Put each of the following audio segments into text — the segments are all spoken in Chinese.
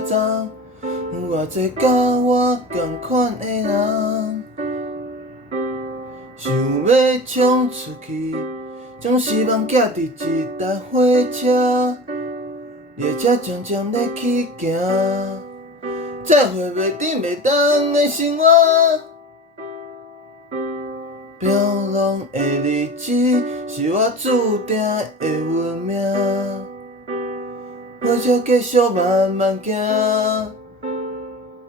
走，有偌济甲我同款的人，想要冲出去，将希望寄伫一台火车，列车渐渐咧起行，再回袂甜袂当的生活。飘浪的日子是我注定的运命，火车继续慢慢行，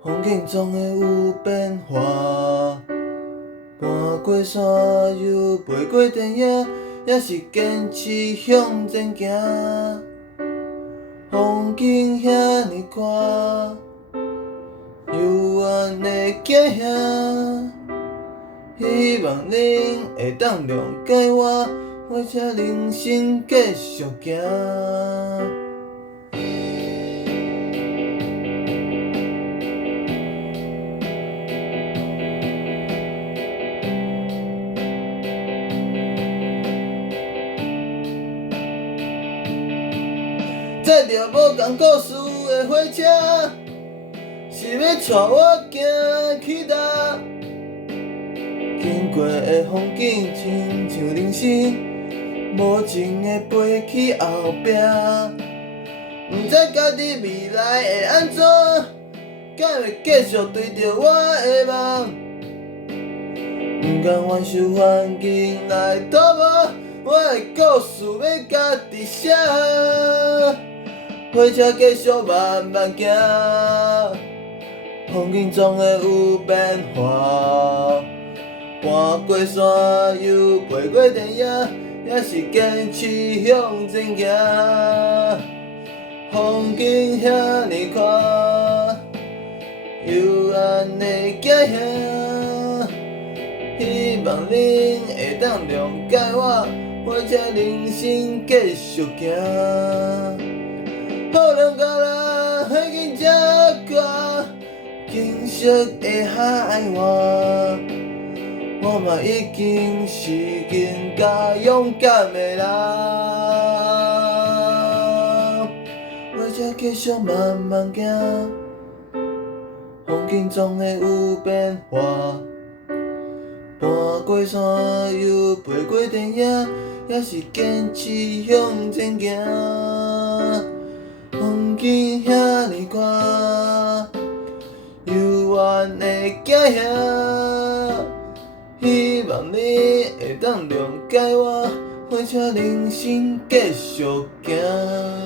风景总会有变化。搬过山又飞过田野，也是坚持向前行。风景遐尼宽，幽暗的家乡。希望恁会当谅解我，火车人生继续行。载着无同故事的火车，是要带我行去倒？经过的风景亲像人生，无情的飞去后壁。毋知家己未来会安怎，敢会继续追着我的梦？毋甘忍受环境来拖磨，我的故事要家己写。火车继续慢慢行，风景总会有变化。搬过山又飞过田野，也是坚持向前行。风景遐尼宽，幽暗的家乡。希望恁会当谅解我，火车人生继续行。好人甲人迄紧才过，景色会较爱我。我嘛已经是更加勇敢的人，火车继续慢慢行，风景总会有变化。搬过山又飞过田野，也是坚持向前行。风景遐尼宽，幽暗的家乡。希望你会当谅解我，火车人生继续行。